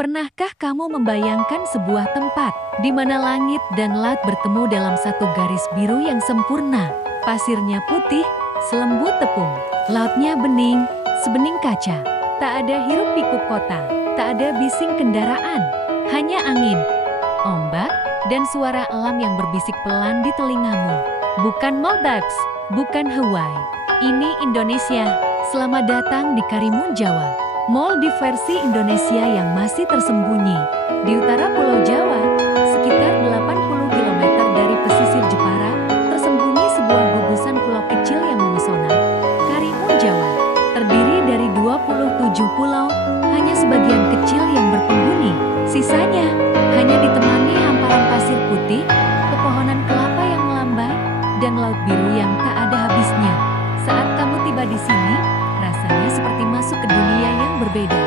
Pernahkah kamu membayangkan sebuah tempat di mana langit dan laut bertemu dalam satu garis biru yang sempurna? Pasirnya putih, selembut tepung, lautnya bening, sebening kaca. Tak ada hiruk-pikuk kota, tak ada bising kendaraan, hanya angin, ombak, dan suara alam yang berbisik pelan di telingamu. Bukan Maldives, bukan Hawaii, ini Indonesia. Selamat datang di Karimun Jawa, Maldives versi Indonesia yang masih tersembunyi di utara Pulau Jawa, sekitar 80 km dari pesisir Jepara, tersembunyi sebuah gugusan pulau kecil yang memesona. Karimun Jawa terdiri dari 27 pulau, hanya sebagian kecil yang berpenghuni. Sisanya hanya ditemani hamparan pasir putih, pepohonan kelapa yang melambai, dan laut biru yang tak ada habisnya. Saat kamu tiba di sini, rasanya seperti masuk ke dunia yang berbeda.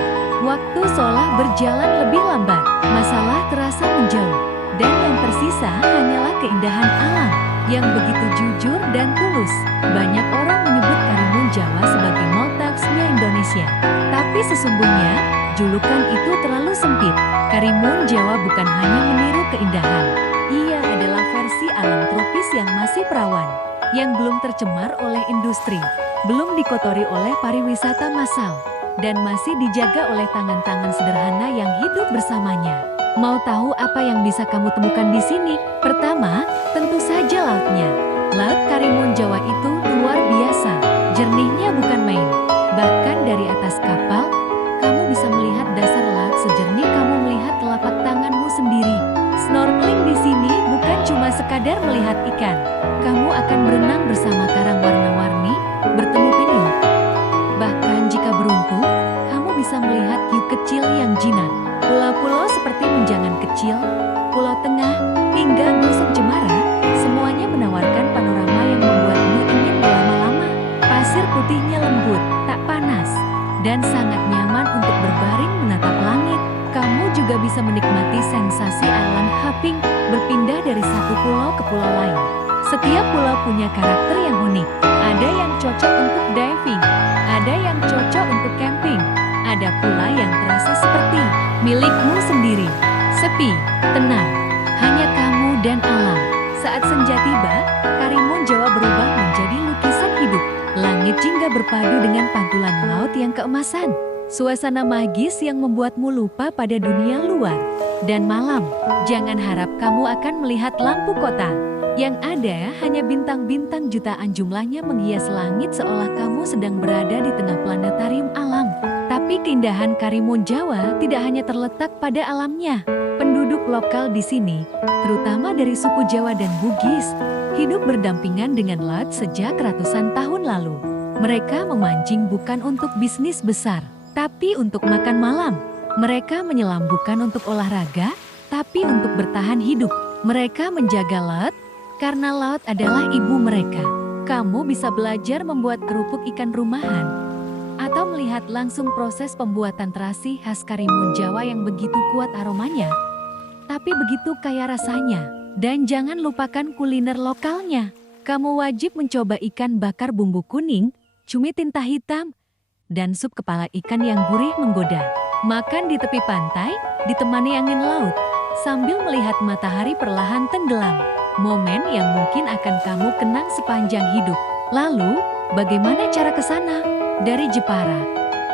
Waktu seolah berjalan lebih lambat, masalah terasa menjauh, dan yang tersisa hanyalah keindahan alam yang begitu jujur dan tulus. Banyak orang menyebut Karimun Jawa sebagai Maldives-nya Indonesia. Tapi sesungguhnya, julukan itu terlalu sempit. Karimun Jawa bukan hanya meniru keindahan. Ia adalah versi alam tropis yang masih perawan, yang belum tercemar oleh industri, belum dikotori oleh pariwisata massal, dan masih dijaga oleh tangan-tangan sederhana yang hidup bersamanya. Mau tahu apa yang bisa kamu temukan di sini? Pertama, tentu saja lautnya. Laut Karimun Jawa itu luar biasa. Jernihnya bukan main. Bahkan dari atas kapal, kamu bisa melihat dasar laut sejernih kamu melihat telapak tanganmu sendiri. Snorkeling di sini bukan cuma sekadar melihat ikan. Kamu akan berenang bersama karang warna-warni, bertemu penyu. Bahkan jika beruntung, kamu bisa melihat hiu kecil yang jinak. Pulau-pulau seperti Menjangan Kecil, Pulau Tengah, hingga Gusung Cemara, semuanya menawarkan panorama yang membuatmu ingin berlama-lama. Pasir putihnya lembut, tak panas, dan sangat nyaman untuk berbaring menatap langit. Kamu juga bisa menikmati sensasi island hopping, berpindah dari satu pulau ke pulau lain. Setiap pulau punya karakter yang unik. Ada yang cocok untuk diving, ada yang cocok untuk camping, ada pula yang terasa seperti milikmu sendiri. Sepi, tenang, hanya kamu dan alam. Saat senja tiba, Karimun Jawa berubah menjadi lukisan hidup. Langit jingga berpadu dengan pantulan laut yang keemasan. Suasana magis yang membuatmu lupa pada dunia luar. Dan malam, jangan harap kamu akan melihat lampu kota. Yang ada hanya bintang-bintang jutaan jumlahnya menghias langit seolah kamu sedang berada di tengah planetarium alam. Tapi keindahan Karimun Jawa tidak hanya terletak pada alamnya. Penduduk lokal di sini, terutama dari suku Jawa dan Bugis, hidup berdampingan dengan laut sejak ratusan tahun lalu. Mereka memancing bukan untuk bisnis besar, tapi untuk makan malam. Mereka menyelam bukan untuk olahraga, tapi untuk bertahan hidup. Mereka menjaga laut, karena laut adalah ibu mereka. Kamu bisa belajar membuat kerupuk ikan rumahan, atau melihat langsung proses pembuatan terasi khas Karimun Jawa yang begitu kuat aromanya, tapi begitu kaya rasanya. Dan jangan lupakan kuliner lokalnya. Kamu wajib mencoba ikan bakar bumbu kuning, cumi tinta hitam, dan sup kepala ikan yang gurih menggoda. Makan di tepi pantai, ditemani angin laut, sambil melihat matahari perlahan tenggelam. Momen yang mungkin akan kamu kenang sepanjang hidup. Lalu, bagaimana cara ke sana? Dari Jepara,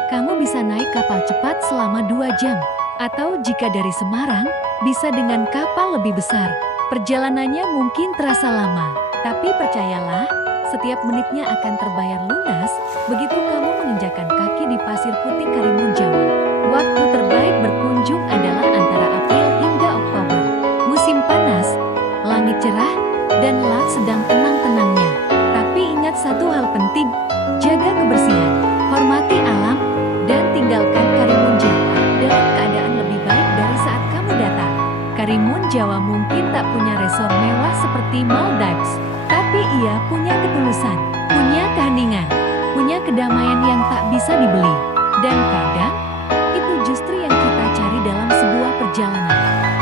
kamu bisa naik kapal cepat selama 2 jam. Atau jika dari Semarang, bisa dengan kapal lebih besar. Perjalanannya mungkin terasa lama, tapi percayalah, setiap menitnya akan terbayar lunas begitu kamu menginjakan kaki di pasir putih Karimun Jawa. Waktu terbaik berkunjung adalah antara April hingga Oktober. Musim panas, langit cerah, dan laut sedang tenang-tenangnya. Tapi ingat satu hal penting, jaga kebersihan, hormati alam, dan tinggalkan Karimun Jawa dalam keadaan lebih baik dari saat kamu datang. Karimun Jawa mungkin tak punya resort mewah seperti Maldives, tapi ia punya ketulusan, punya keheningan, punya kedamaian yang tak bisa dibeli. Dan kadang, itu justru yang kita cari dalam sebuah perjalanan.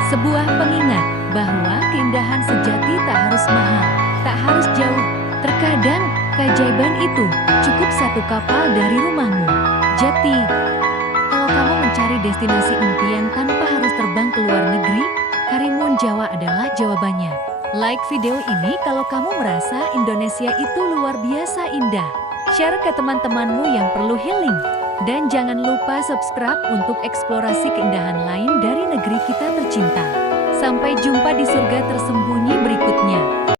Sebuah pengingat bahwa keindahan sejati tak harus mahal, tak harus jauh. Terkadang, keajaiban itu cukup satu kapal dari rumahmu. Jadi, kalau kamu mencari destinasi impian tanpa jawabannya. Like video ini kalau kamu merasa Indonesia itu luar biasa indah. Share ke teman-temanmu yang perlu healing. Dan jangan lupa subscribe untuk eksplorasi keindahan lain dari negeri kita tercinta. Sampai jumpa di surga tersembunyi berikutnya.